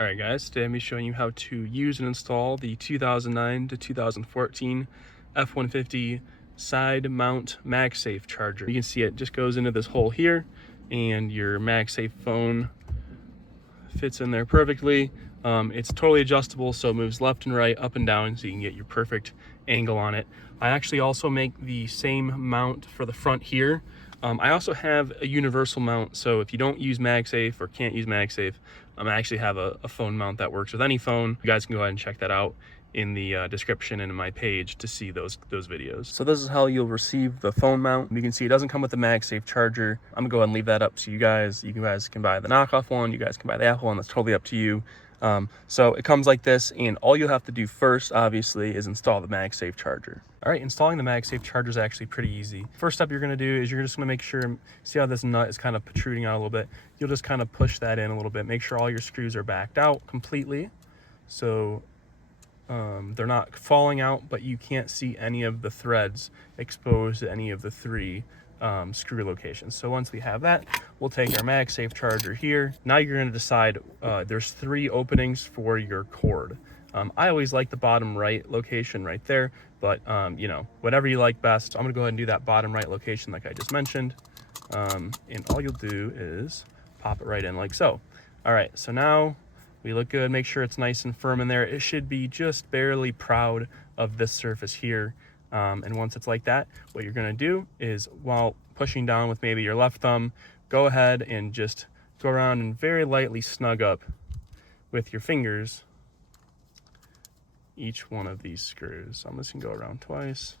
Alright guys, today I'm going to be showing you how to use and install the 2009 to 2014 F-150 side mount MagSafe charger. You can see it just goes into this hole here and your MagSafe phone fits in there perfectly. It's totally adjustable, so it moves left and right, up and down, so you can get your perfect angle on it. I actually also make the same mount for the front here. I also have a universal mount, so if you don't use MagSafe or can't use MagSafe, I actually have a phone mount that works with any phone. You guys can go ahead and check that out in the description and in my page to see those videos. So this is how you'll receive the phone mount. You can see it doesn't come with the MagSafe charger. I'm gonna go ahead and leave that up to you guys. You guys can buy the knockoff one, you guys can buy the Apple one, that's totally up to you. So it comes like this, and all you have to do first, obviously, is install the MagSafe charger. All right, installing the MagSafe charger is actually pretty easy. First step you're gonna do is you're just gonna make sure, see how this nut is kind of protruding out a little bit? You'll just kind of push that in a little bit. Make sure all your screws are backed out completely. So they're not falling out, but you can't see any of the threads exposed to any of the three screw locations. So once we have that, we'll take our MagSafe charger here. Now you're going to decide, there's 3 openings for your cord. I always like the bottom right location right there, but you know, whatever you like best. I'm gonna go ahead and do that bottom right location like I just mentioned. And all you'll do is pop it right in like so. All right, so now we look good, make sure it's nice and firm in there. It should be just barely proud of this surface here. And once it's like that, what you're gonna do is, while pushing down with maybe your left thumb, go ahead and just go around and very lightly snug up with your fingers each one of these screws. So I'm just gonna go around twice.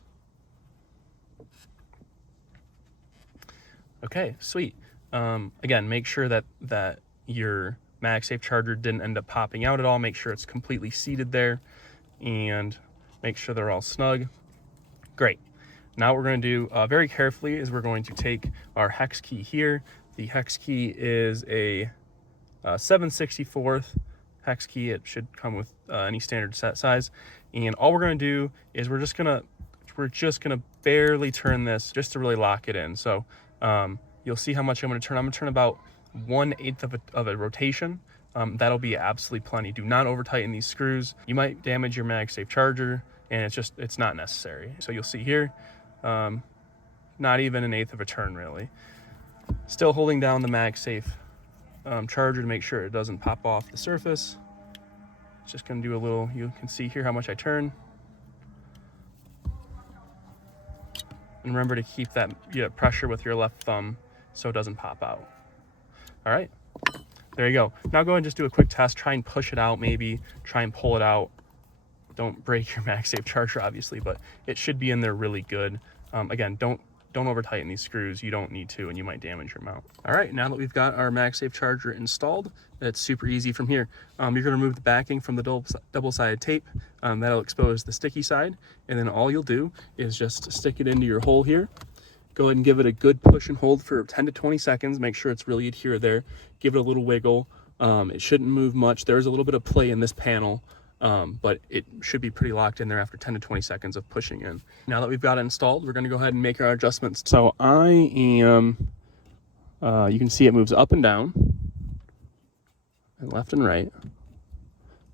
Okay, sweet. Again, make sure that your MagSafe charger didn't end up popping out at all. Make sure it's completely seated there, and make sure they're all snug. Great. Now what we're going to do very carefully is we're going to take our hex key here. The hex key is a 7/64 hex key. It should come with any standard set size. And all we're going to do is we're just gonna barely turn this just to really lock it in. So you'll see how much I'm going to turn. I'm going to turn about 1/8 of a rotation. That'll be absolutely plenty. Do not over tighten these screws. You might damage your MagSafe charger, and it's not necessary. So you'll see here, not even 1/8 of a turn really. Still holding down the MagSafe charger to make sure it doesn't pop off the surface. Just gonna do a little, you can see here how much I turn. And remember to keep that pressure with your left thumb so it doesn't pop out. All right, there you go. Now go ahead and just do a quick test. Try and push it out, maybe try and pull it out. Don't break your MagSafe charger, obviously, but it should be in there really good. Again, don't over tighten these screws. You don't need to, and you might damage your mount. All right, now that we've got our MagSafe charger installed, it's super easy from here. You're gonna remove the backing from the double-sided tape. That'll expose the sticky side, and then all you'll do is just stick it into your hole here. Go ahead and give it a good push and hold for 10 to 20 seconds. Make sure it's really adhered there. Give it a little wiggle. It shouldn't move much. There's a little bit of play in this panel, but it should be pretty locked in there after 10 to 20 seconds of pushing in. Now that we've got it installed, we're gonna go ahead and make our adjustments. So I am, you can see it moves up and down, and left and right.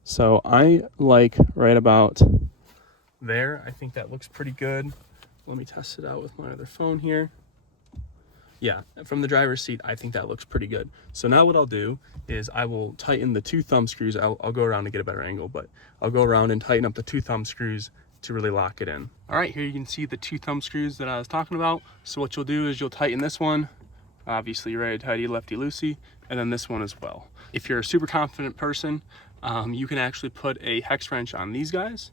So I like right about there. I think that looks pretty good. Let me test it out with my other phone here. Yeah, from the driver's seat, I think that looks pretty good. So now what I'll do is I will tighten the 2 thumb screws. I'll go around to get a better angle, but I'll go around and tighten up the 2 thumb screws to really lock it in. All right, here you can see the 2 thumb screws that I was talking about. So what you'll do is you'll tighten this one, obviously righty-tighty, lefty-loosey, and then this one as well. If you're a super confident person, you can actually put a hex wrench on these guys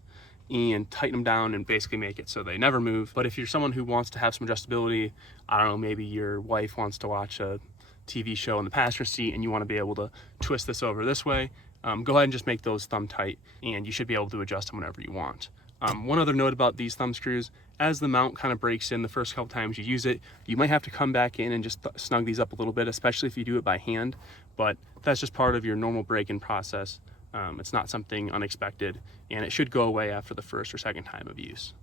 and tighten them down and basically make it so they never move. But if you're someone who wants to have some adjustability, I don't know, maybe your wife wants to watch a TV show in the passenger seat and you want to be able to twist this over this way, go ahead and just make those thumb tight, and you should be able to adjust them whenever you want. One other note about these thumb screws, as the mount kind of breaks in the first couple times you use it, you might have to come back in and just snug these up a little bit, especially if you do it by hand, but that's just part of your normal break-in process. It's not something unexpected, and it should go away after the first or second time of use.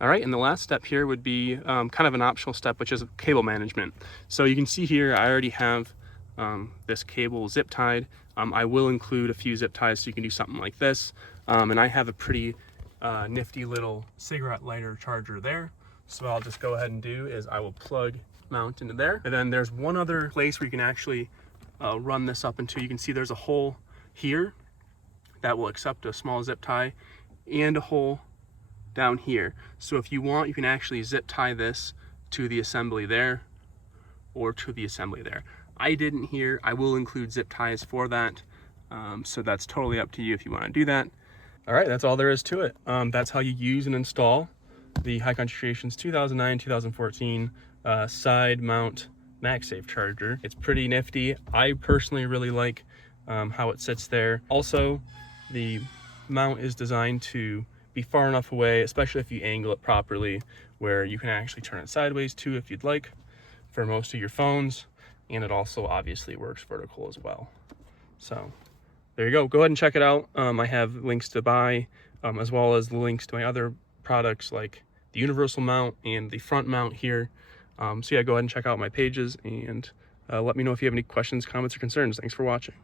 All right, and the last step here would be kind of an optional step, which is cable management. So you can see here, I already have this cable zip tied. I will include a few zip ties so you can do something like this. And I have a pretty nifty little cigarette lighter charger there. So what I'll just go ahead and do is I will mount into there. And then there's one other place where you can actually run this up into. You can see there's a hole here that will accept a small zip tie and a hole down here. So if you want, you can actually zip tie this to the assembly there or to the assembly there. I didn't here. I will include zip ties for that. So that's totally up to you if you want to do that. All right, that's all there is to it. That's how you use and install the High Country Creations 2009-2014 side mount MagSafe charger. It's pretty nifty. I personally really like how it sits there. Also, the mount is designed to be far enough away, especially if you angle it properly, where you can actually turn it sideways too if you'd like for most of your phones. And it also obviously works vertical as well. So there you go. Go ahead and check it out. I have links to buy, as well as the links to my other products like the universal mount and the front mount here. So yeah, go ahead and check out my pages and let me know if you have any questions, comments, or concerns. Thanks for watching.